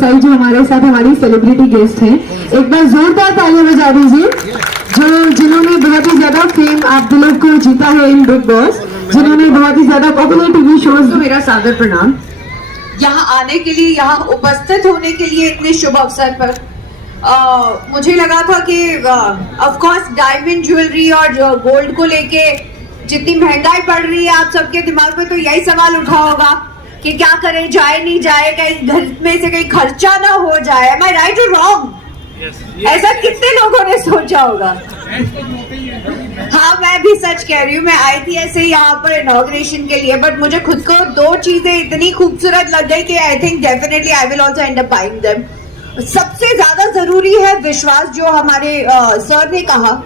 साई जो हमारे साथ हमारी सेलिब्रिटी गेस्ट हैं, एक बार जोरदार तालियां बजा दीजिए। जिन्होंने बहुत ही ज्यादा फेम आप लोग को जीता है इन बिग बॉस, जिन्होंने बहुत ही ज्यादा पॉपुलर टीवी शोज। मेरा सादर प्रणाम। यहाँ आने के लिए, यहाँ उपस्थित होने के लिए इतने शुभ अवसर पर मुझे लगा था कि ऑफ कोर्स डायमंड ज्वेलरी और गोल्ड को लेके जितनी महंगाई बढ़ रही है, आप सबके दिमाग में तो यही सवाल उठा होगा कि क्या करें, जाए नहीं जाए, कहीं घर में से कहीं खर्चा ना हो जाए। एम आई राइट और रॉन्ग? ऐसा कितने लोगों ने सोचा होगा? हाँ, मैं भी सच कह रही हूँ। मैं आई थी ऐसे यहाँ पर इनॉग्रेशन के लिए, बट मुझे खुद को दो चीजें इतनी खूबसूरत लग गई कि I think definitely I will also and up buying them. सबसे ज्यादा जरूरी है विश्वास, जो हमारे सर ने कहा।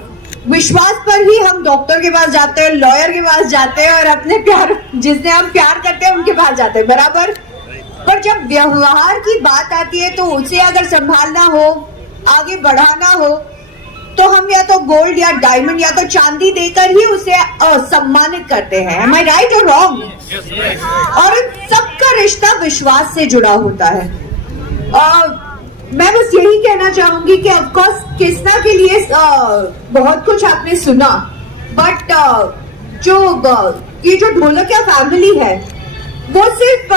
विश्वास पर ही हम डॉक्टर के पास जाते हैं, लॉयर के पास जाते हैं और अपने प्यार, जिसने हम प्यार करते हैं, उनके पास जाते हैं, बराबर। पर जब व्यवहार की बात आती है तो उसे अगर संभालना हो, आगे बढ़ाना हो, तो हम या तो गोल्ड या डायमंड या तो चांदी देकर ही उसे सम्मानित करते हैं। एम आई राइट और रॉन्ग? और सबका रिश्ता विश्वास से जुड़ा होता है। मैं बस यही कहना चाहूंगी कि ऑफकोर्स कृष्णा के लिए बहुत कुछ आपने सुना, बट ये जो ढोलकिया फैमिली है, वो सिर्फ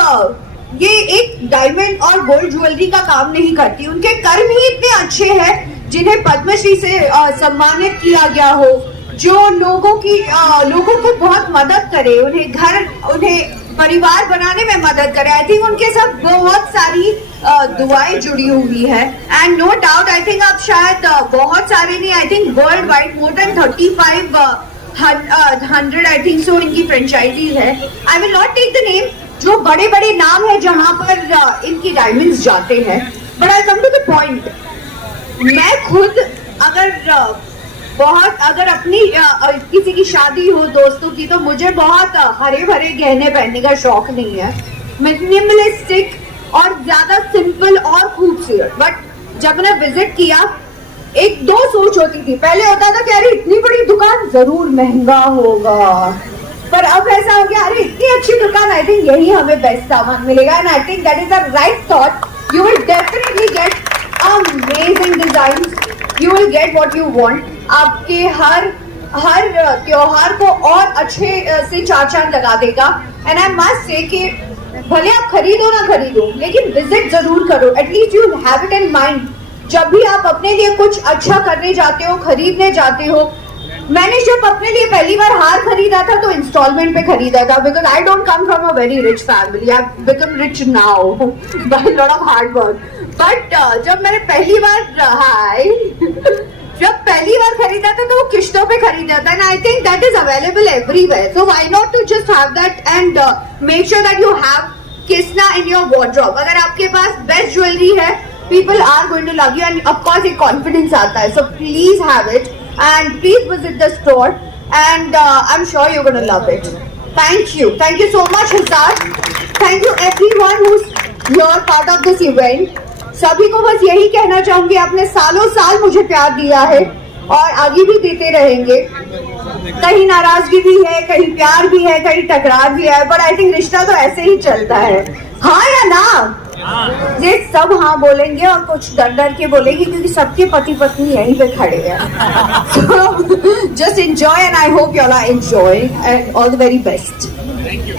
ये एक डायमंड और गोल्ड ज्वेलरी का काम नहीं करती। उनके कर्म ही इतने अच्छे हैं जिन्हें पद्मश्री से सम्मानित किया गया हो, जो लोगों को बहुत मदद करे, उन्हें परिवार बनाने में मदद करे। आई थिंक उनके साथ बहुत सारी दुआएं जुड़ी हुई है। And no doubt, I think आप शायद बहुत सारे नहीं, I think worldwide more than 3500 I think so इनकी फ्रेंचाइजीज है। I will not take the name, जो बड़े बड़े नाम है जहां पर इनकी डायमंड्स जाते हैं। But I come to the point, मैं खुद अगर अपनी किसी की शादी हो दोस्तों की, तो मुझे बहुत हरे भरे गहने पहनने का शौक नहीं है। मिनिमलिस्टिक और ज्यादा सिंपल और खूबसूरत। बट जब मैंने विजिट किया, एक दो सोच होती थी। पहले होता था कि अरे इतनी बड़ी दुकान, जरूर महंगा होगा, पर अब ऐसा हो गया, अरे इतनी अच्छी दुकान, आई थिंक यही हमें बेस्ट सामान मिलेगा। And I think that is the right thought. You will definitely get amazing designs, you will get what you want. आपके हर त्योहार को और अच्छे से चार चांद लगा देगा। एंड आई मस्ट से कि भले आप खरीदो ना खरीदो, लेकिन विजिट जरूर करो। At least you have it in mind. जब भी आप अपने लिए कुछ अच्छा करने जाते हो, खरीदने जाते हो। मैंने जब अपने लिए पहली बार हार खरीदा था तो इंस्टॉलमेंट पे खरीदा था, because I don't come from a very rich family. I become rich now by lot of hard work. But जब मैंने पहली बार खरीदा था तो वो किश्तों पे खरीदा था। And I think that is available everywhere, so why not to just have that and make sure that you have Krishna in your wardrobe. अगर आपके पास बेस्ट ज्वेलरी है, people are going to love you, and of course एक confidence आता है। So please have it and please visit the store, and I'm sure you're going to love it. Thank you so much Hazad. Thank you everyone who's here part of this event. सभी को बस यही कहना चाहूंगी, आपने सालों साल मुझे प्यार दिया है और आगे भी देते रहेंगे। कहीं नाराजगी भी है, कहीं प्यार भी है, कहीं टकरार भी है, बट आई थिंक रिश्ता तो ऐसे ही चलता है। हाँ या ना? ये सब हाँ बोलेंगे और कुछ डर डर के बोलेंगे, क्योंकि सबके पति पत्नी यहीं पे खड़े हैं। So just enjoy, and I hope you all are enjoying, and all the very best. Thank you.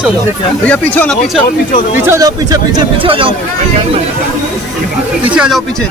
पीछे हो जाओ भैया, पीछे हो ना, पीछे पीछे हो जाओ, पीछे पीछे पीछे हो जाओ, पीछे आ जाओ, पीछे।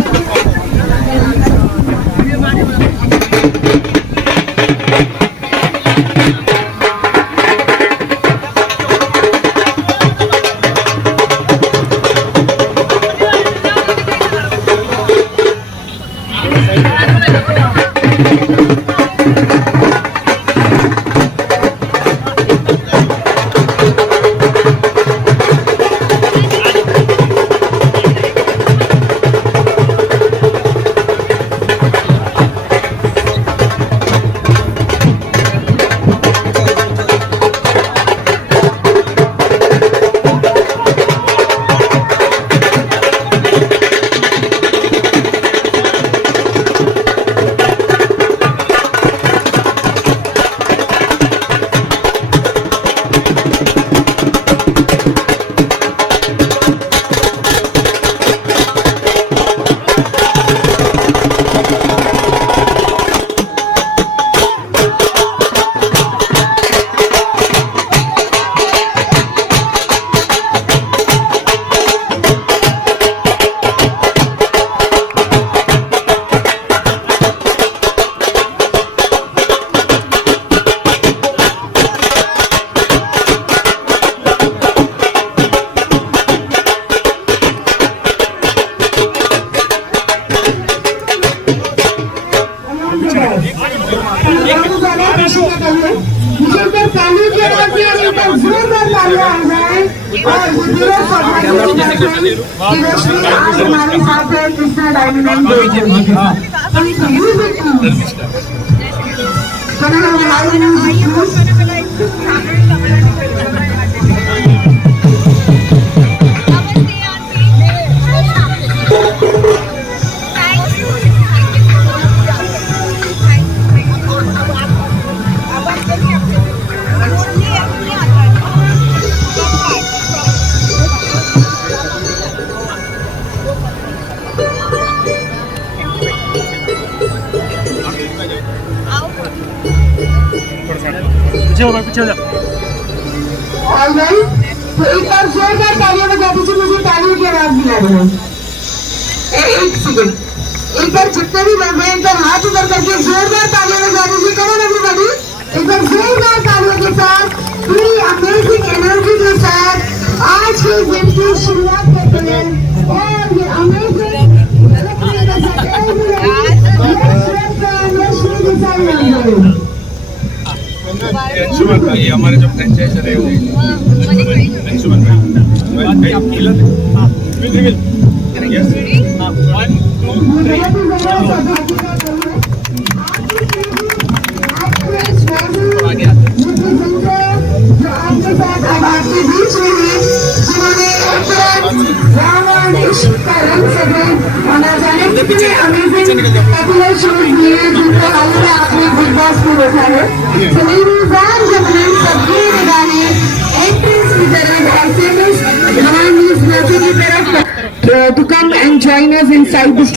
मुझे तो ताली की आवाज भी आ रही है, जोरदार तालियां आ जाए और बुजुर्गों को भाई की रोशनी आज हमारे साथ है कृष्णा डायमंड पीछे हो जा। और भाई तो एक बार जोरदार तालियां बजा दीजिए, मुझे तालियों की आवाज भी आ रही है। एक सेकंड, एक बार जितने भी लोग हैं एक बार हाथ ऊपर करके जोरदार तालियां बजा दीजिए। कौन एवरीबॉडी, एक बार जोरदार तालियों के साथ पूरी अमेजिंग एनर्जी के साथ आज के दिन की शुरुआत करते हैं और ये अमेजिंग अंशुमन भाई हमारे जो फ्रेंचाइजर है वो अंशुमन भाई आप खिला यस 1 2 आगे आते बिग बॉस में देखा है। to come and join us inside this.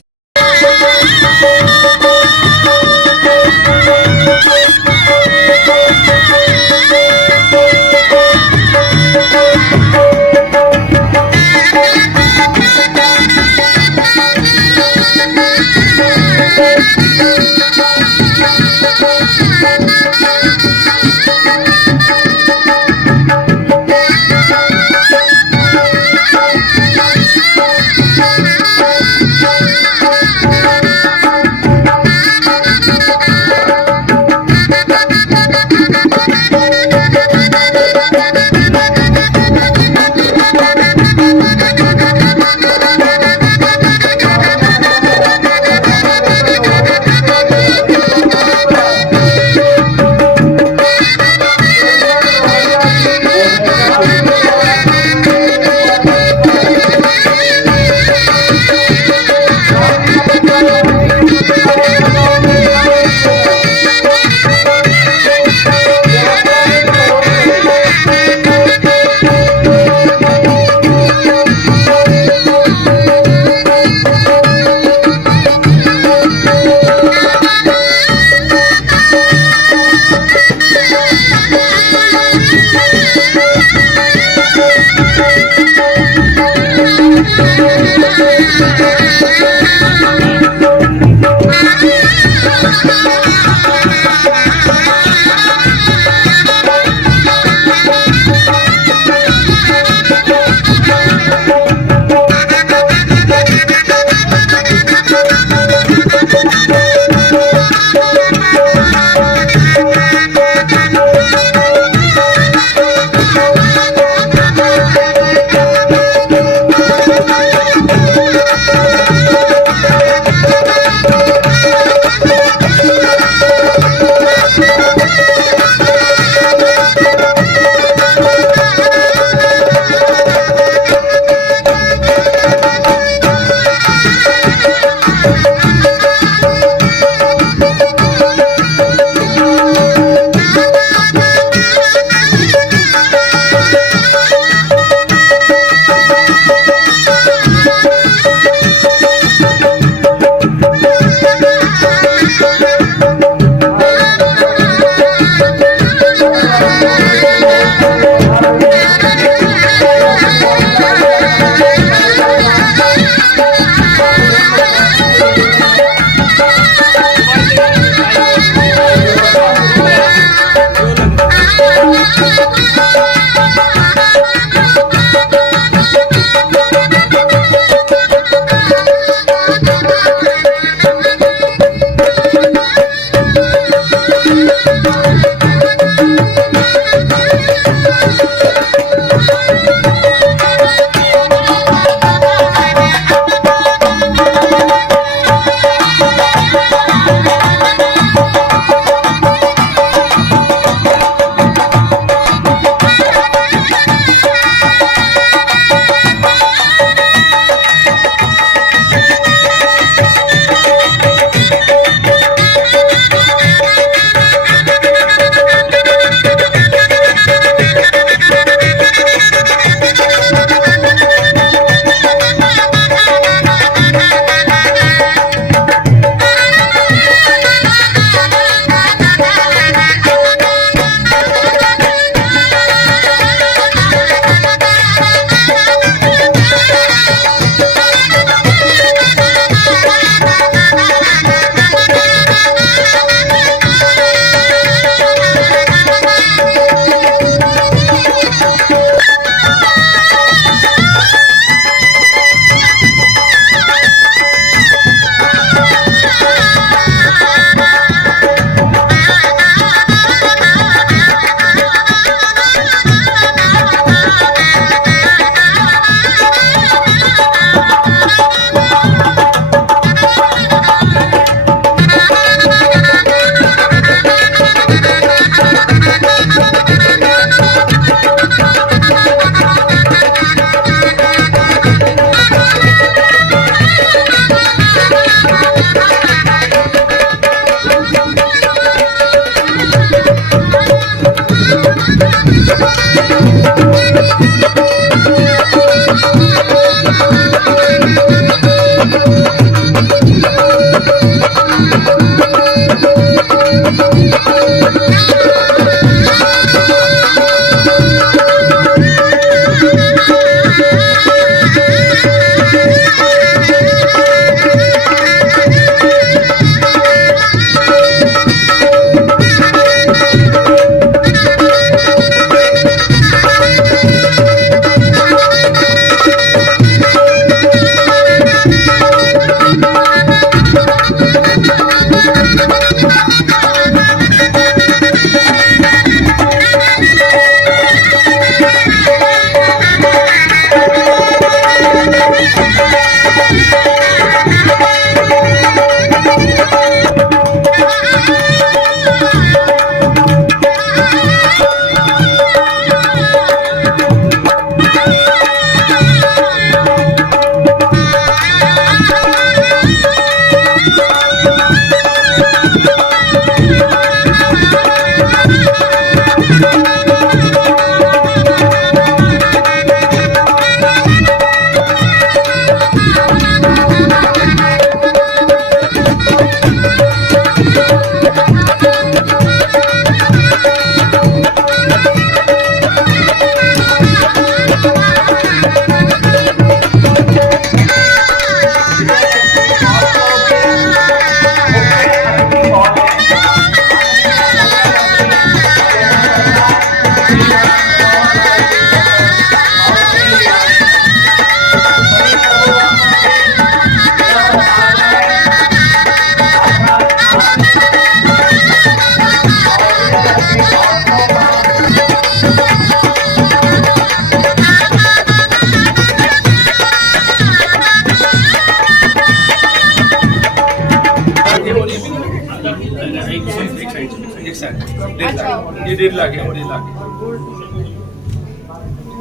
ऐसा है 1.5 लाख, ये 1.5 लाख है, 1.5 लाख है।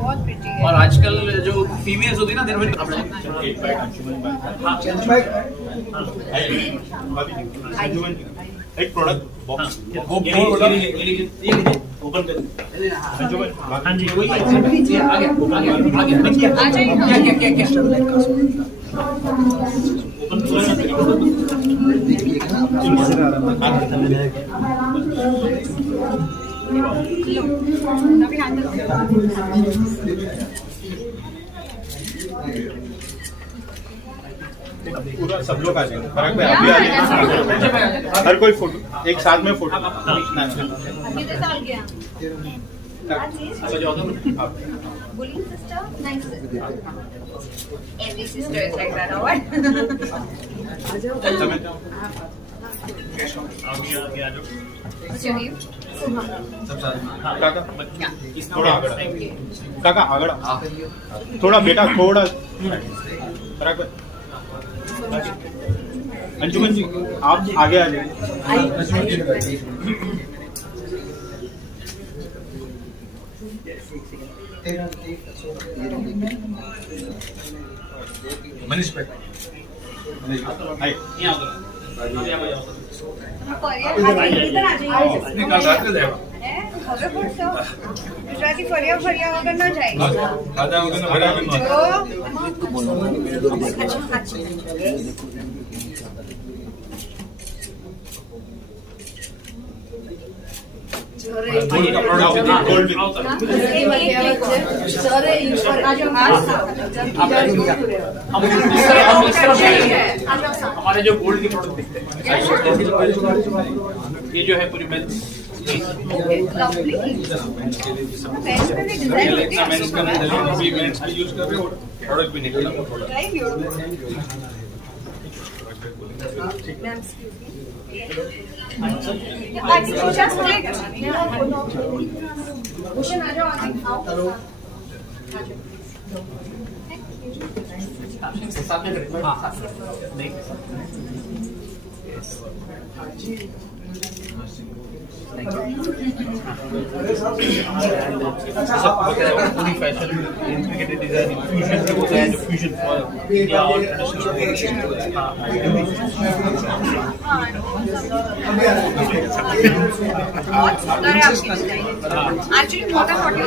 बहुत प्रिटी है। और आजकल जो फीमेल्स होती है ना दिन भर एक प्रोडक्ट बॉक्स ओपन कर हाँ जी वही आगे आगे आ जाइए। क्या अभी हैंडल पूरा सब लोग आ जाएंगे। फराक भाई आप भी आ जाइए। हर कोई फोटो एक साथ में फोटो कितने साल के हैं? Bullying sister? Nice sister. Every sister is like that, or what? What's your name? काका थोड़ा आगड़ा काका आगड़ा थोड़ा बेटा थोड़ा फराक भाई अंजुमन जी आप आगे आ जाइए। मनीष भाई ગુજરાતી ફર્યા ફર્યા વગર ન જાય दादा वगैरह बड़ा भी मत हमारे जो गोल्ड के प्रोडक्ट दिखते हैं ये जो है पूरी मेंस यूज कर रहे हो प्रोडक्ट भी निकला पूरी फैशन इंटीग्रेटेड डिजाइन फ्यूजन जो होता है जो फ्यूजन या और एक्चुअली मोटा फोटो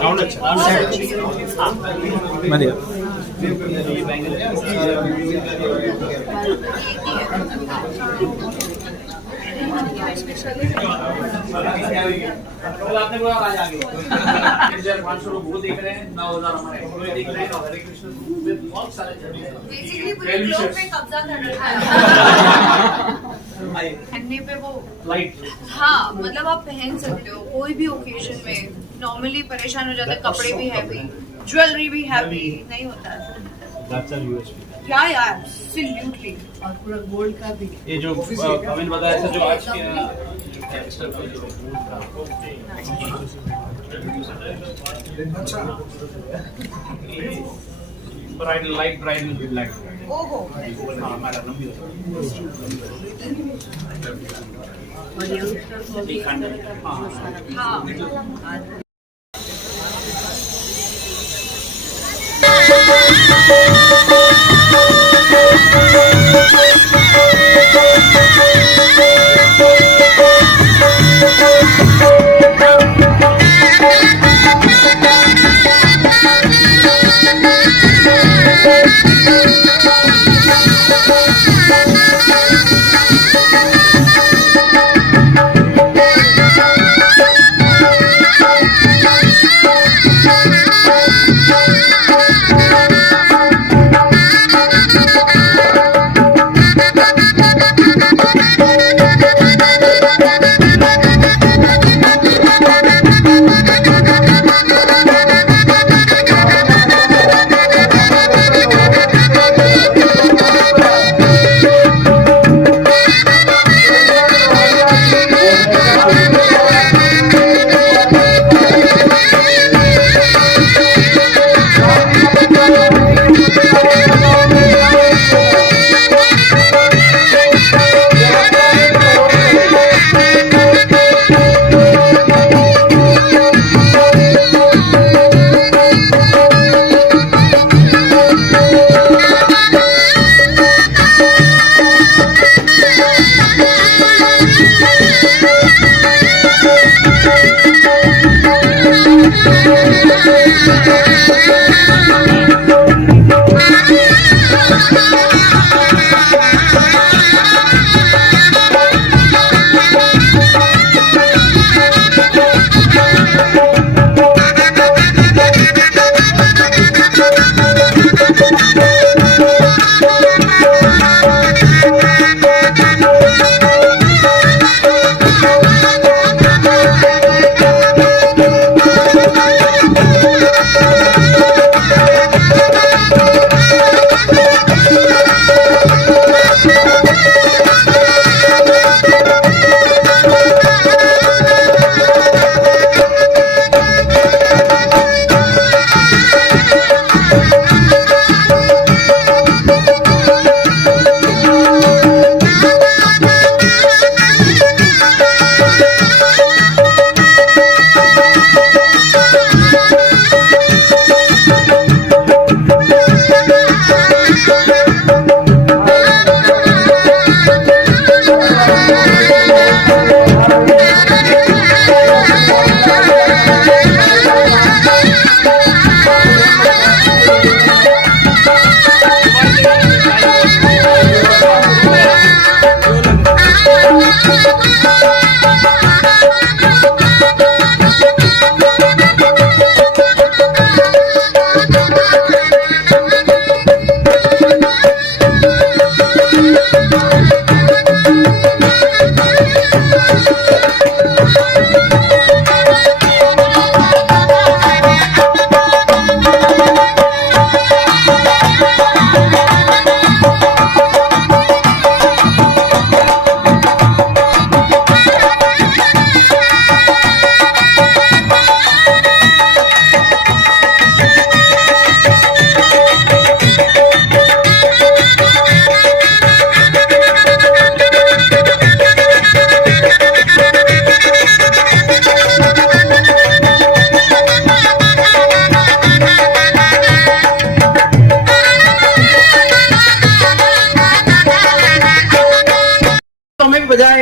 राउंड अच्छा बढ़िया आपने बोला आज आगे 1500 लोग वो देख रहे हैं 9000 हमारे एम्प्लॉय देख रहे हैं और हरे कृष्ण ग्रुप में बहुत सारे बेसिकली पूरे ग्लोब पे कब्जा कर रखा है पहनने पे वो लाइट हाँ मतलब आप पहन सकते हो कोई भी ओकेजन में नॉर्मली परेशान हो जाते हैं कपड़े भी हैवी ज्वेलरी भी हैवी नहीं होता है क्या यार एब्सोल्युटली और पूरा गोल्ड का भी ये जो अमिन बताया था जो आज के ब्राइडल लाइट ब्राइडल ब्लैक ओहो हाँ मैडम हाँ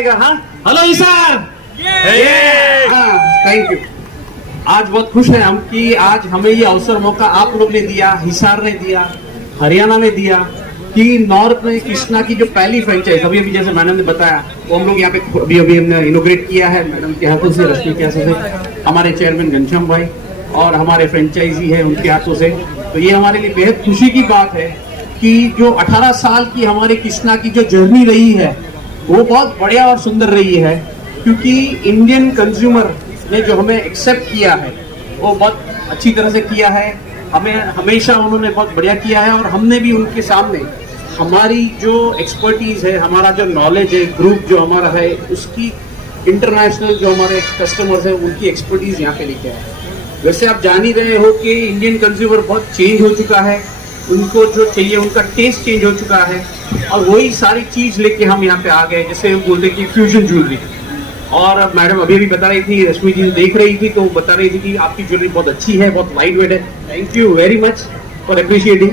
जाएगा। हाँ, हेलो हिसार, थैंक यू। आज बहुत खुश हैं हम कि आज हमें ये अवसर मौका आप लोग ने दिया, हिसार ने दिया, हरियाणा ने दिया कि नॉर्थ में कृष्णा की जो पहली फ्रेंचाइज अभी जैसे मैडम ने बताया वो हम लोग यहाँ पे अभी हमने इनोग्रेट किया है मैडम के हाथों से, रश्मि के हाथों से, हमारे चेयरमैन घनश्याम भाई और हमारे फ्रेंचाइजी है उनके हाथों से। तो ये हमारे लिए बेहद खुशी की बात है कि जो 18 साल की हमारे कृष्णा की जो जर्नी रही है वो बहुत बढ़िया और सुंदर रही है, क्योंकि इंडियन कंज्यूमर ने जो हमें एक्सेप्ट किया है वो बहुत अच्छी तरह से किया है। हमें हमेशा उन्होंने बहुत बढ़िया किया है और हमने भी उनके सामने हमारी जो एक्सपर्टीज है, हमारा जो नॉलेज है, ग्रुप जो हमारा है, उसकी इंटरनेशनल जो हमारे कस्टमर्स हैं उनकी एक्सपर्टीज यहाँ पे लेके आए। वैसे आप जान ही रहे हो कि इंडियन कंज्यूमर बहुत चेंज हो चुका है, उनको जो चाहिए उनका टेस्ट चेंज हो चुका है और वही सारी चीज लेके हम यहाँ पे आ गए। जैसे हम बोलते कि फ्यूजन ज्वेलरी, और मैडम अभी भी बता रही थी, रश्मि जी देख रही थी तो बता रही थी कि आपकी ज्वेलरी बहुत अच्छी है, बहुत लाइट वेट है। Thank you very much for appreciating.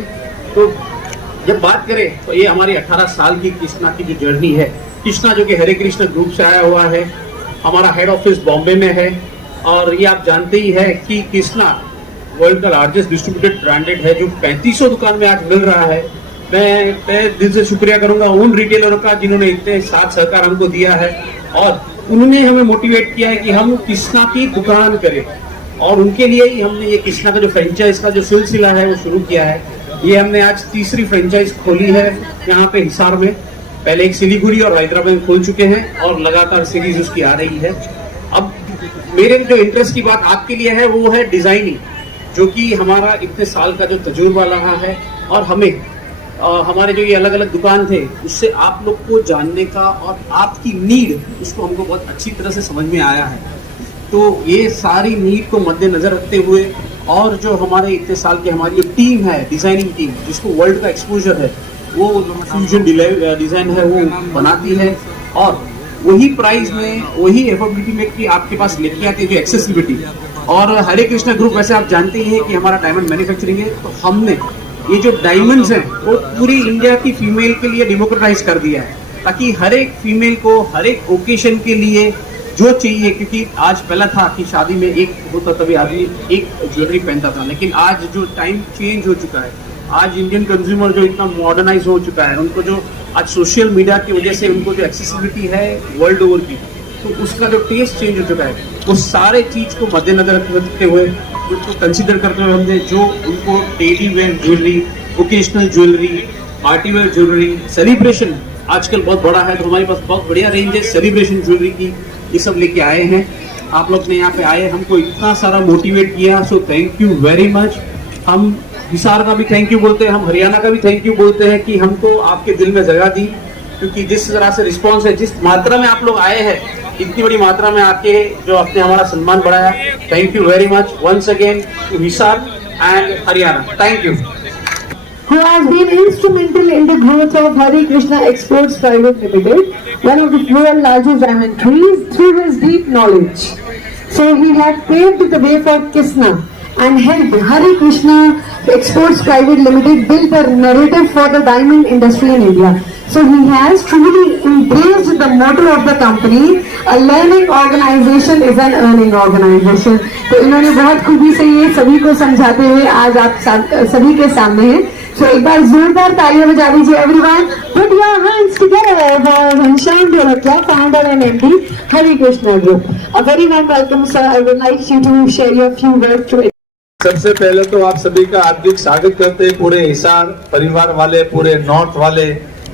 तो जब बात करें तो ये हमारी 18 साल की कृष्णा की जो जर्नी है, कृष्णा जो कि हरे कृष्ण ग्रुप से आया हुआ है, हमारा हेड ऑफिस बॉम्बे में है और ये आप जानते ही है कि कृष्णा वर्ल्ड का लार्जेस्ट डिस्ट्रीब्यूटेड ब्रांडेड है जो 3500 दुकान में आज मिल रहा है। मैं दिल से शुक्रिया करूंगा उन रिटेलरों का जिन्होंने इतने साथ सहकार हमको दिया है और उन्होंने हमें मोटिवेट किया है कि हम कृष्णा की दुकान करें, और उनके लिए ही हमने ये कृष्णा का जो फ्रेंचाइज का जो सिलसिला है वो शुरू किया है। ये हमने आज तीसरी फ्रेंचाइज खोली है यहाँ पे हिसार में, पहले एक सिलीगुड़ी और हैदराबाद में खोल चुके हैं और लगातार सीरीज उसकी आ रही है। अब मेरे जो इंटरेस्ट की बात आपके लिए है वो है डिजाइनिंग, जो कि हमारा इतने साल का जो तजुर्बा रहा है और हमें हमारे जो ये अलग अलग दुकान थे उससे आप लोग को जानने का और आपकी नीड उसको हमको बहुत अच्छी तरह से समझ में आया है। तो ये सारी नीड को मद्देनजर रखते हुए और जो हमारे इतने साल की हमारी जो टीम है, डिजाइनिंग टीम जिसको वर्ल्ड का एक्सपोजर है, वो फ्यूजन डिजाइन है वो बनाती है और वही प्राइस में वही एफोर्डेबिलिटी में कि आपके पास लेके आती है जो एक्सेसिबिलिटी। और हरे कृष्णा ग्रुप वैसे आप जानते ही हैं कि हमारा डायमंड मैन्युफैक्चरिंग है, तो हमने ये जो डायमंड्स हैं वो पूरी इंडिया की फीमेल के लिए डेमोक्रेटाइज कर दिया है, ताकि हर एक फीमेल को हर एक ओकेशन के लिए जो चाहिए, क्योंकि आज पहला था कि शादी में एक होता तभी आदमी एक ज्वेलरी पहनता था, लेकिन आज जो टाइम चेंज हो चुका है, आज इंडियन कंज्यूमर जो इतना मॉडर्नाइज हो चुका है, उनको जो आज सोशल मीडिया की वजह से उनको जो एक्सेसिबिलिटी है वर्ल्ड ओवर की, तो उसका जो टेस्ट चेंज हो चुका है, वो सारे चीज को मद्देनजर रखते हुए उसको कंसीडर करते हुए हमने जो उनको daily wear jewellery, occasional jewellery, party wear jewellery, celebration आजकल बहुत बड़ा है तो हमारे पास बहुत बढ़िया रेंज है सेलिब्रेशन ज्वेलरी की, ये सब लेके आए हैं। आप लोग ने यहाँ पे आए हमको इतना सारा मोटिवेट किया, so thank you very much. हम हिसार का भी थैंक यू बोलते हैं, हम हरियाणा का भी थैंक यू बोलते हैं कि हमको आपके दिल में जगह दी, क्योंकि जिस तरह से रिस्पॉन्स है, जिस मात्रा में आप लोग आए हैं, इतनी बड़ी मात्रा में आके जो आपने हमारा सम्मान बढ़ाया, thank you very much once again to Hisar and Haryana, thank you. Who has been instrumental in the growth of Hare Krishna Exports Private Limited, one of the world's largest diamond trees, through his deep knowledge. So he had paved the way for Krishna and helped Hare Krishna Exports Private Limited build the narrative for the diamond industry in India. So he has truly embraced the motto of the company, a learning organization is an earning organization. तो इन्होंने बहुत खूबी से ये सभी को समझाते हुए आज आप सभी के सामने हैं। So एक बार जोरदार तालियां बजा दीजिए everyone. Put your hands together for Ghanshyam Dholakia, founder and MD, Hare Krishna Group. A very warm welcome, sir. I would like you to share your few words to it. सबसे पहले तो आप सभी का हार्दिक स्वागत करते हैं, पूरे हिसार परिवार वाले, पूरे नॉर्थ वाले,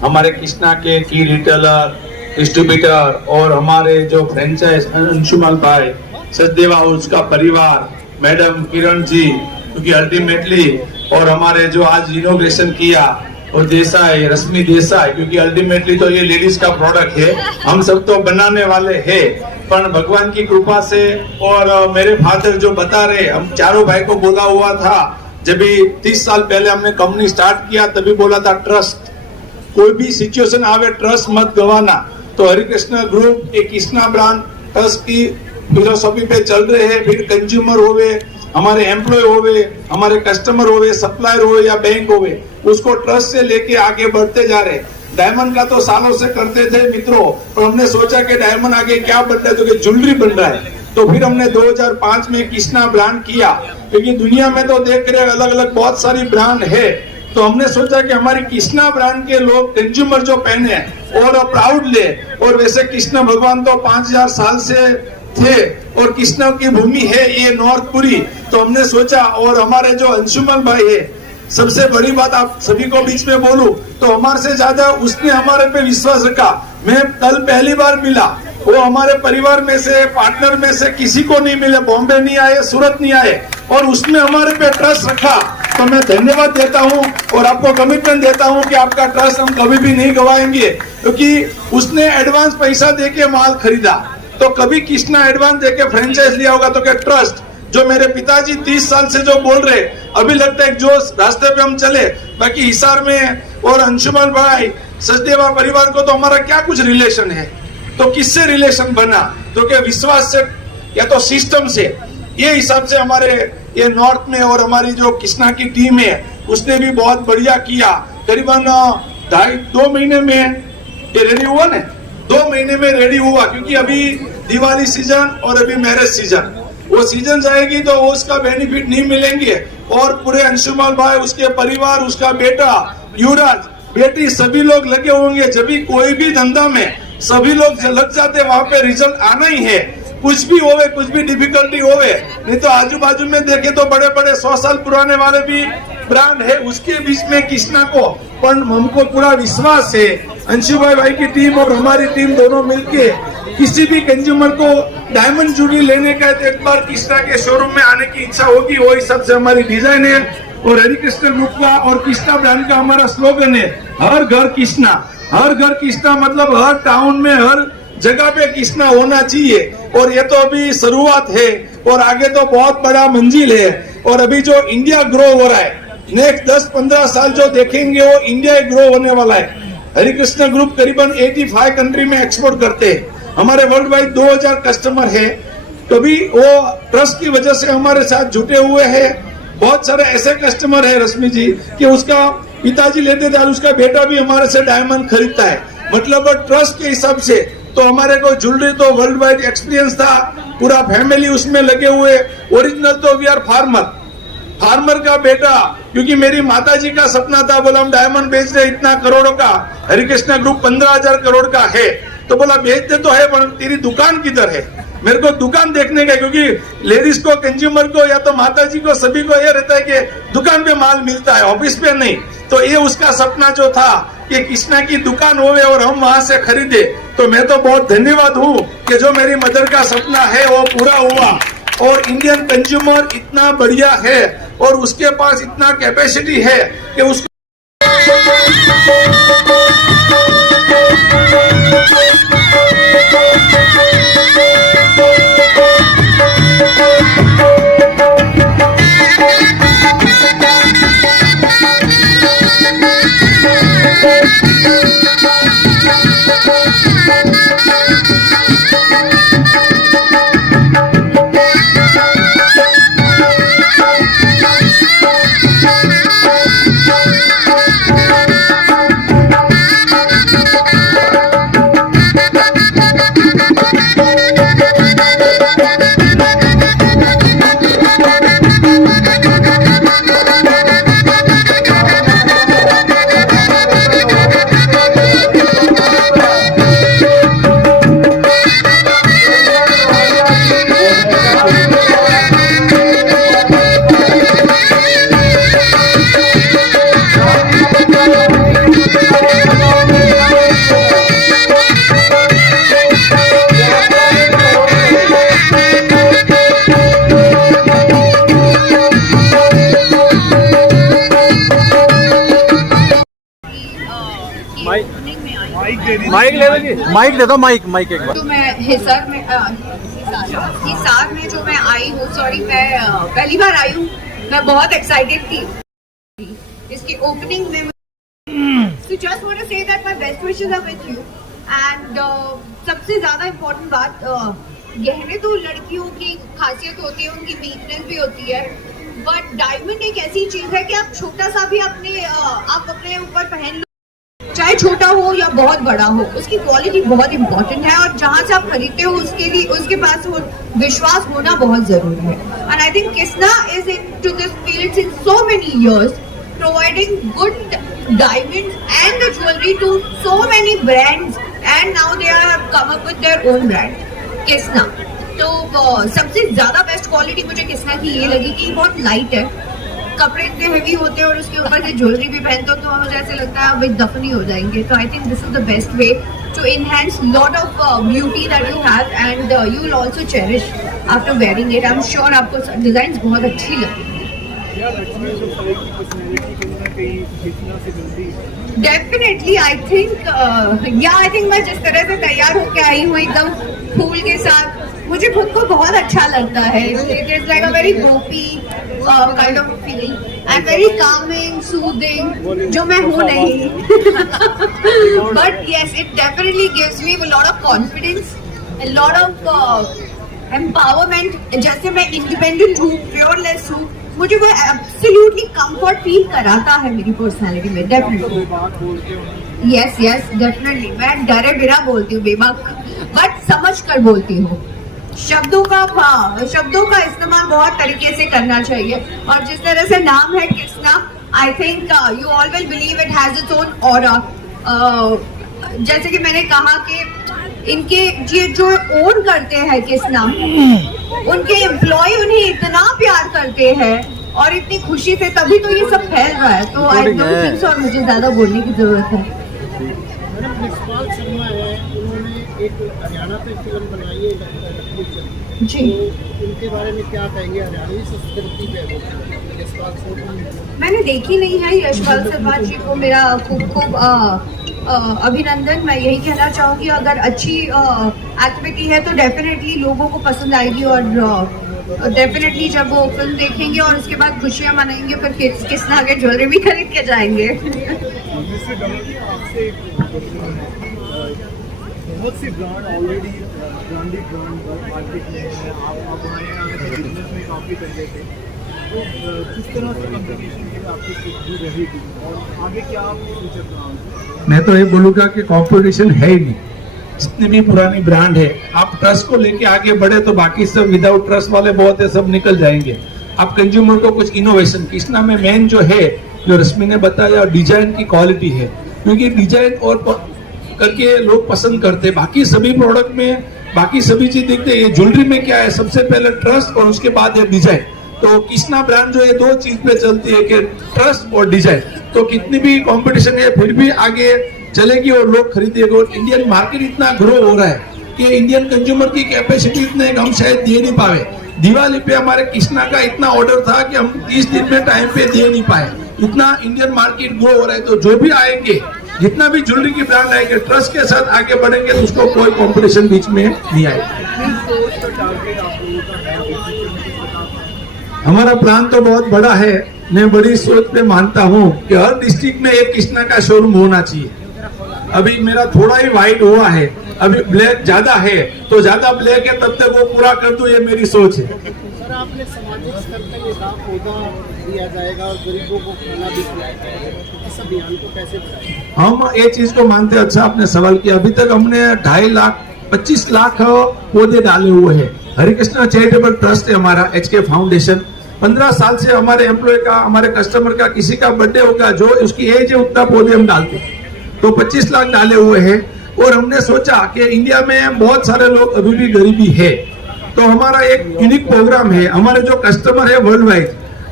हमारे कृष्णा के की रिटेलर, डिस्ट्रीब्यूटर और हमारे जो फ्रेंचाइज अंशुमन भाई, सचदेवा हाउस का परिवार, मैडम किरण जी, क्योंकि अल्टीमेटली और हमारे जो आज इनोग्रेशन किया और देसाई, रश्मि देसाई, क्योंकि अल्टीमेटली तो ये लेडीज का प्रोडक्ट है, हम सब तो बनाने वाले हैं, पर भगवान की कृपा से और मेरे फादर जो बता रहे, हम चारों भाई को बोला हुआ था, जब भी 30 साल पहले हमने कंपनी स्टार्ट किया तभी बोला था ट्रस्ट, कोई भी सिचुएशन आवे ट्रस्ट मत गवाना। तो हरे कृष्णा ग्रुप एक कृष्णा ब्रांड ट्रस्ट की फिलोसॉफी पे चल रहे हैं, फिर कंज्यूमर होवे, हमारे एम्प्लॉय होवे, हमारे कस्टमर होवे, सप्लायर होवे या बैंक होवे, उसको ट्रस्ट से लेके आगे बढ़ते जा रहे। डायमंड का तो सालों से करते थे मित्रों, और हमने सोचा कि डायमंड आगे क्या बन रहा है, तो कि ज्वेलरी बन रहा है। तो फिर हमने 2005 में कृष्णा ब्रांड किया, क्योंकि दुनिया में तो देख रहे अलग अलग बहुत सारी ब्रांड है। तो हमने सोचा कि हमारी कृष्णा ब्रांड के लोग कंज्यूमर जो पहने और प्राउड ले। और वैसे कृष्ण भगवान तो 5000 साल से थे और कृष्ण की भूमि है ये नॉर्थपुरी। तो हमने सोचा, और हमारे जो अंशुमन भाई है, सबसे बड़ी बात आप सभी को बीच में बोलूं तो हमारे से ज्यादा उसने हमारे पे विश्वास रखा। मैं कल पहली बार मिला, वो हमारे परिवार में से, पार्टनर में से किसी को नहीं मिले, बॉम्बे नहीं आए, सूरत नहीं आए, और उसने हमारे पे ट्रस्ट रखा। तो मैं धन्यवाद देता हूं और आपको कमिटमेंट देता हूं कि आपका ट्रस्ट हम कभी भी नहीं गवाएंगे, क्योंकि उसने एडवांस पैसा देके माल खरीदा। तो कभी कृष्णा एडवांस देके फ्रेंचाइज लिया होगा तो क्या ट्रस्ट, जो मेरे पिताजी 30 साल से जो बोल रहे, अभी लगता है जो रास्ते पे हम चले। बाकी हिसार में और अंशुमन भाई, सचदेवा परिवार को तो हमारा क्या कुछ रिलेशन है, तो किससे रिलेशन बना, तो क्या विश्वास से या तो सिस्टम से। ये हिसाब से हमारे ये नॉर्थ में और हमारी जो कृष्णा की टीम है उसने भी बहुत बढ़िया किया। करीबन 2 महीने में ये रेडी हुआ ना, 2 महीने में रेडी हुआ, क्योंकि अभी दिवाली सीजन और अभी मैरिज सीजन, वो सीजन जाएगी तो उसका बेनिफिट नहीं मिलेंगे। और पूरे अंशुमन भाई, उसके परिवार, उसका बेटा युवराज, बेटी, सभी लोग लगे होंगे। जब भी कोई भी धंधा में सभी लोग लग जाते, वहां पे रिजल्ट आना ही है। कुछ भी होवे, कुछ भी डिफिकल्टी होवे, नहीं तो आजू बाजू में देखे तो बड़े बड़े 100 साल पुराने वाले भी ब्रांड है, उसके बीच में कृष्णा को पर हमको पूरा विश्वास है। अंशु भाई की टीम और हमारी टीम दोनों मिलके किसी भी कंज्यूमर को डायमंड ज्वेलरी लेने का तो एक बार कृष्णा के शोरूम में आने की इच्छा होगी। वो हिसाब से हमारी डिजाइन है। और हरिकृष्ण ग्रुप का और कृष्णा ब्रांड का हमारा स्लोगन है, हर घर कृष्णा। हर घर कृष्णा मतलब हर टाउन में, हर जगह पे कृष्णा होना चाहिए। और ये तो अभी शुरुआत है और आगे तो बहुत बड़ा मंजिल है। और अभी जो इंडिया ग्रो हो रहा है, नेक्स्ट 10-15 साल जो देखेंगे वो इंडिया ग्रो होने वाला है। हरिकृष्ण ग्रुप करीबन 85 कंट्री में एक्सपोर्ट करते हैं। हमारे वर्ल्ड वाइड 2000 कस्टमर है। कभी वो ट्रस्ट की वजह से हमारे साथ जुटे हुए हैं। बहुत सारे ऐसे कस्टमर है रश्मि जी कि उसका पिताजी लेते थे और उसका बेटा भी हमारे से डायमंड खरीदता है। मतलब ट्रस्ट के हिसाब से तो हमारे को ज्वेलरी तो वर्ल्ड वाइड एक्सपीरियंस था, पूरा फैमिली उसमें लगे हुए। ओरिजिनल तो वी आर फार्मर का बेटा, क्योंकि मेरी माताजी का सपना था, बोला हम डायमंड बेच रहे इतना करोड़ों का, हरिकृष्णा ग्रुप 15,000 करोड़ का है। तो बोला बेचते तो है पर तेरी दुकान किधर है, मेरे को दुकान देखने का। क्योंकि लेडीज को, कंज्यूमर को या तो माताजी को, सभी को ये रहता है कि दुकान पे माल मिलता है, ऑफिस पे नहीं। तो ये उसका सपना जो था कि कृष्णा की दुकान होवे और हम वहां से खरीदे। तो मैं तो बहुत धन्यवाद हूँ कि जो मेरी मदर का सपना है वो पूरा हुआ। और इंडियन कंज्यूमर इतना बढ़िया है और उसके पास इतना कैपेसिटी है कि उसको माइक दे दो, माइक एक बार। तो मैं हिसार में जो मैं आई हूँ, सॉरी मैं पहली बार आई हूँ, मैं बहुत एक्साइटेड थी इसकी ओपनिंग में। So just want to say that my best wishes are with you and सबसे ज्यादा इम्पोर्टेंट बात, गहने तो लड़कियों की खासियत होती है, उनकी वीकनेस भी होती है, बट डायमंड एक ऐसी चीज है कि आप छोटा सा भी आप अपने ऊपर पहन लो, चाहे छोटा हो या बहुत बड़ा हो, उसकी क्वालिटी बहुत इंपॉर्टेंट है और जहां से आप खरीदते हो उसके लिए उसके पास विश्वास होना बहुत जरूरी है. And I think Kisna is into this field since so many years, providing good diamonds and the jewelry to so many brands, and now they have come up with their own brand, Kisna. तो सबसे ज्यादा best quality मुझे किस्ना की ये लगी कि बहुत light है, कपड़े इतने हेवी होते हैं और उसके ऊपर से ज्वेलरी भी पहनते हो तो मुझे ऐसे लगता है भाई दफनी हो जाएंगे. तो I think this is the best way to enhance lot of beauty that you have and you will also cherish after wearing it. I am sure आपको डिजाइन बहुत अच्छी लगेगी. डेफिनेटली आई थिंक मैं जिस तरह से तैयार होकर आई हूँ एकदम फूल के साथ, मुझे खुद को बहुत अच्छा लगता है. It is like a very Gopi kind of feeling and very Kameng soothing, जो मैं हूँ नहीं. But yes, it definitely gives me a lot of confidence, a lot of empowerment. जैसे मैं इंडिपेंडेंट हूँ, फ्योरलेस हूँ, मुझे वो एब्सोल्युटली कंफर्ट फील कराता है मेरी पर्सनालिटी में. डेफिनेटली यस डेफिनेटली मैं डरे बिना बोलती हूँ, बेबाक, बट समझ कर बोलती हूँ. शब्दों का इस्तेमाल बहुत तरीके से करना चाहिए. और जिस तरह से नाम है Kisna, I think you all will believe it has its own aura. जैसे कि मैंने कहा कि इनके ये जो ओन करते हैं किस्ना, उनके एम्प्लॉय उन्हें इतना प्यार करते हैं और इतनी खुशी से, तभी तो ये सब फैल रहा है. तो आई डोंट थिंक सो मुझे ज्यादा बोलने की जरूरत है. यशपाल शर्मा है, उन्होंने एक हरियाणा पे फिल्म बनाई है जी, तो उनके बारे में क्या कहेंगे? हरियाणवी संस्कृति पे यशपाल शर्मा मैंने देखी नहीं है. यशपाल शर्मा जी को मेरा खूब अभिनंदन. मैं यही कहना चाहूँगी, अगर अच्छी एक्टिविटी है तो डेफिनेटली लोगों को पसंद आएगी और डेफिनेटली जब वो फिल्म देखेंगे और उसके बाद खुशियाँ मनाएंगे, फिर किस्ना के ज्वेलरी भी खरीद के जाएंगे. बहुत सी brand already branded brand market में है, आप हमारे बिजनेस में काफ़ी कर रहे थे, तो किस तरह से कंपटीशन के लिए आपकी स्थिति रहेगी और आगे क्या फ्यूचर प्लान? मैं तो ये बोलूंगा कि कंपटीशन है ही नहीं. जितनी भी पुरानी ब्रांड है, आप ट्रस्ट को लेके आगे बढ़े तो बाकी सब विदाउट ट्रस्ट वाले बहुत है, सब निकल जाएंगे. आप कंज्यूमर को कुछ इनोवेशन, किस्ना में मेन जो है, जो रश्मि ने बताया, डिजाइन की क्वालिटी है, क्योंकि डिजाइन और करके लोग पसंद करते. बाकी सभी प्रोडक्ट में बाकी सभी चीज देखते हैं, ये ज्वेलरी में क्या है, सबसे पहले ट्रस्ट और उसके बाद है डिजाइन. तो किस्ना ब्रांड जो है दो चीज पे चलती है कि ट्रस्ट और डिजाइन. तो कितनी भी कंपटीशन है फिर भी आगे चलेगी और लोग खरीदेंगे. और इंडियन मार्केट इतना ग्रो हो रहा है कि इंडियन कंज्यूमर की कैपेसिटी इतने हम शायद दे नहीं पाए. दिवाली पे हमारे किस्ना का इतना ऑर्डर था कि हम 30 दिन में टाइम पे दे नहीं पाए. इतना इंडियन मार्केट ग्रो हो रहा है. तो जो भी आएंगे, जितना भी ज्वेलरी की ब्रांड आएंगे, ट्रस्ट के साथ आगे बढ़ेंगे तो उसको कोई कंपटीशन बीच में नहीं आएगा. हमारा प्लान तो बहुत बड़ा है. मैं बड़ी सोच पे मानता हूँ कि हर डिस्ट्रिक्ट में एक किस्ना का शोरूम होना चाहिए. अभी मेरा थोड़ा ही व्हाइट हुआ है, अभी ब्लैक ज्यादा है, तो ज्यादा ब्लैक है तब तक वो पूरा कर दूं, ये मेरी सोच है. सर, आपने सामाजिक स्तर पर ये पौधा दिया जाएगा और गरीबों को खाना भी खिलाया जाएगा, इस अभियान को कैसे बताएं? हम ये चीज को मानते हैं. अच्छा आपने सवाल किया. अभी तक हमने 25 लाख पौधे डाले हुए हैं. हरिकृष्णा चैरिटेबल ट्रस्ट है हमारा, HK फाउंडेशन. 15 साल से हमारे एम्प्लॉय का, हमारे कस्टमर का किसी का बर्थडे होगा, जो उसकी एज है उतना पौधे हम डालते हैं. तो 25 लाख डाले हुए हैं. और हमने सोचा कि इंडिया में बहुत सारे लोग अभी भी गरीबी है, तो हमारा एक यूनिक प्रोग्राम है. हमारे जो कस्टमर है वर्ल्ड वाइड,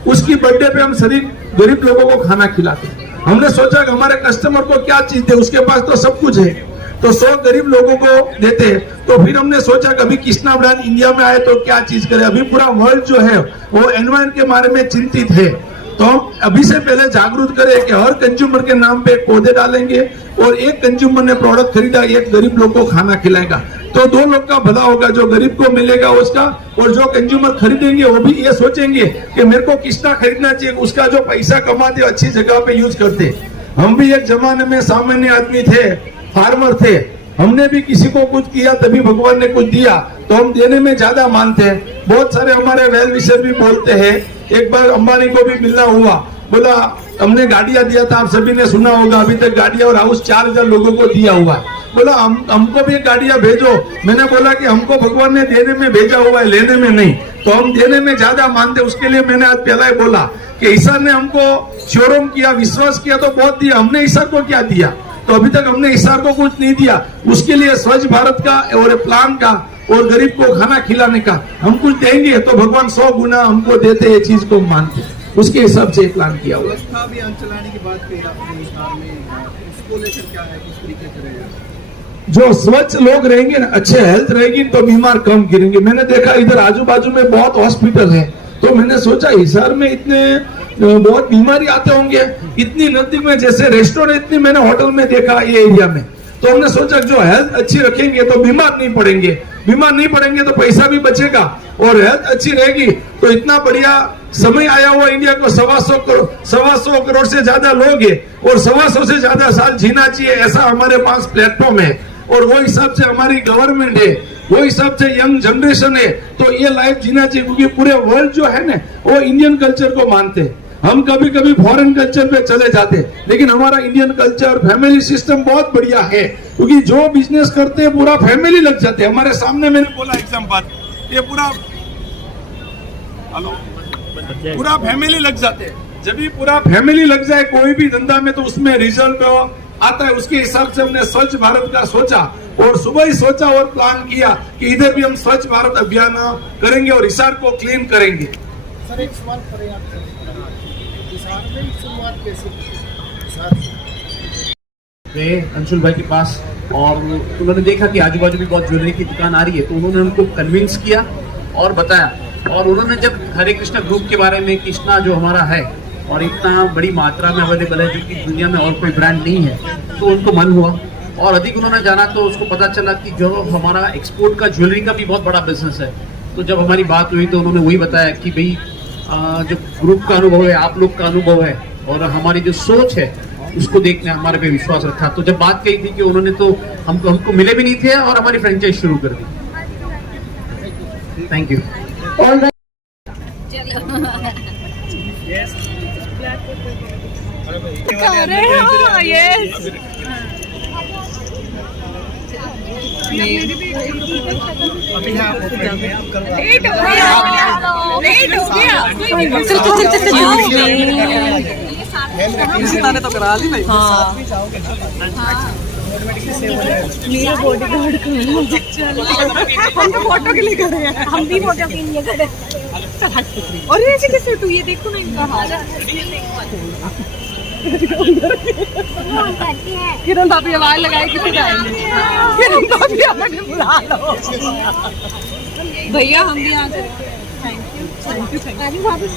उसकी बर्थडे पे हम सभी गरीब लोगों को खाना खिलाते हैं. हमने सोचा कि हमारे कस्टमर को क्या चीज दे, उसके पास तो सब कुछ है, तो 100 गरीब लोगों को देते हैं. तो फिर हमने सोचा कभी किस्ना ब्रांड इंडिया में आए तो क्या चीज करे. अभी पूरा वर्ल्ड जो है वो एनवायरमेंट के बारे में चिंतित है, तो हम अभी से पहले जागरूक करें कि हर कंज्यूमर के नाम पे पौधे डालेंगे और एक कंज्यूमर ने प्रोडक्ट खरीदा, एक गरीब लोग को खाना खिलाएगा, तो 2 लोग का भला होगा. जो गरीब को मिलेगा उसका, और जो कंज्यूमर खरीदेंगे वो भी ये सोचेंगे कि मेरे को किस्ना खरीदना चाहिए, उसका जो पैसा कमाते अच्छी जगह पे यूज करते. हम भी एक जमाने में सामान्य आदमी थे, फार्मर थे, हमने भी किसी को कुछ किया तभी भगवान ने कुछ दिया, तो हम देने में ज्यादा मानते हैं. बहुत सारे हमारे वेल विशर भी बोलते हैं. एक बार अंबानी को भी मिलना हुआ, बोला हमने गाड़ियां दिया था, आप सभी ने सुना होगा, अभी तक गाड़ियां और हाउस 4000 लोगों को दिया हुआ है। बोला हमको भी गाड़ियां भेजो। मैंने बोला कि हमको भगवान ने देने में भेजा हुआ है, लेने में नहीं, तो हम देने में ज्यादा मानते। उसके लिए मैंने आज पहला ही बोला कि ईश्वर ने हमको शोरूम किया, विश्वास किया तो बहुत दिया, हमने ईश्वर को क्या दिया? तो अभी तक हमने ईश्वर को कुछ नहीं दिया। उसके लिए स्वच्छ भारत का और प्लान का और गरीब को खाना खिलाने का हम कुछ देंगे तो भगवान 100 गुना हमको देते, ये चीज को मानते, उसके हिसाब से प्लान किया हुआ है। व्यवस्था अभियान चलाने की बात कही आपने हिसार में, उसको लेकर क्या है, किस तरीके से रहेगा? जो स्वच्छ लोग रहेंगे ना, अच्छे हेल्थ रहेगी तो बीमार कम गिरेंगे। मैंने देखा इधर आजू बाजू में बहुत हॉस्पिटल है, तो मैंने सोचा हिसार में इतने बहुत बीमारी आते होंगे, इतनी नजदीक में जैसे रेस्टोरेंट, इतनी मैंने होटल में देखा ये एरिया में, तो हमने सोचा जो हेल्थ अच्छी रखेंगे तो बीमार नहीं पड़ेंगे, बीमार नहीं पड़ेंगे तो पैसा भी बचेगा और हेल्थ अच्छी रहेगी। तो इतना बढ़िया समय आया हुआ, इंडिया को 125 करोड़ से ज्यादा लोग है और 125 से ज्यादा साल जीना चाहिए, ऐसा हमारे पास प्लेटफॉर्म है और वो हिसाब से हमारी गवर्नमेंट है, वो हिसाब से यंग जनरेशन है, तो ये लाइफ जीना चाहिए। क्योंकि पूरे वर्ल्ड जो है ना वो इंडियन कल्चर को मानते हैं। हम कभी कभी फॉरेन कल्चर पे चले जाते हैं, लेकिन हमारा इंडियन कल्चर फैमिली सिस्टम बहुत बढ़िया है, क्योंकि जो बिजनेस करते हैं पूरा फैमिली लग जाते हैं। हमारे सामने मैंने बोला एग्जाम्पल, ये पूरा फैमिली लग जाते हैं। जब भी पूरा फैमिली लग जाए कोई भी धंधा में तो उसमें रिजल्ट आता है। उसके हिसाब से हमने स्वच्छ भारत का सोचा और सुबह ही सोचा और प्लान किया कि इधर भी हम स्वच्छ भारत अभियान करेंगे और हिसार को क्लीन करेंगे। सर एक सवाल करें आपसे, हिसार में शुरुआत कैसे गए अंशुल भाई के पास और उन्होंने देखा कि आजू बाजू भी बहुत ज्वेलरी की दुकान आ रही है, तो उन्होंने उनको कन्विंस किया और बताया। और उन्होंने जब हरे कृष्णा ग्रुप के बारे में, कृष्णा जो हमारा है और इतना बड़ी मात्रा में अवेलेबल है जो कि दुनिया में और कोई ब्रांड नहीं है, तो उनको मन हुआ और अधिक उन्होंने जाना तो उसको पता चला कि जो हमारा एक्सपोर्ट का ज्वेलरी का भी बहुत बड़ा बिजनेस है। तो जब हमारी बात हुई तो उन्होंने वही बताया कि भाई जो ग्रुप का अनुभव है, आप लोग का अनुभव है और हमारी जो सोच है उसको देखने हमारे पे विश्वास रखा। तो जब बात कही थी कि उन्होंने तो हमको मिले भी नहीं थे और हमारी फ्रेंचाइज शुरू कर दी। Thank you. मैंने तो करा ली भाई। मेरा बॉडी गार्ड हम तो फोटो के लिए खड़े हैं, हम भी फोटो के लिए खड़े। और ऐसे कैसे तू ये देखो ना इनका हाल। किरण भाभी आवाज लगाए किसी जाएंगे, किरण भाभी आके बुला लो भैया, हम भी आ सकते हैं। थैंक यू भाभी।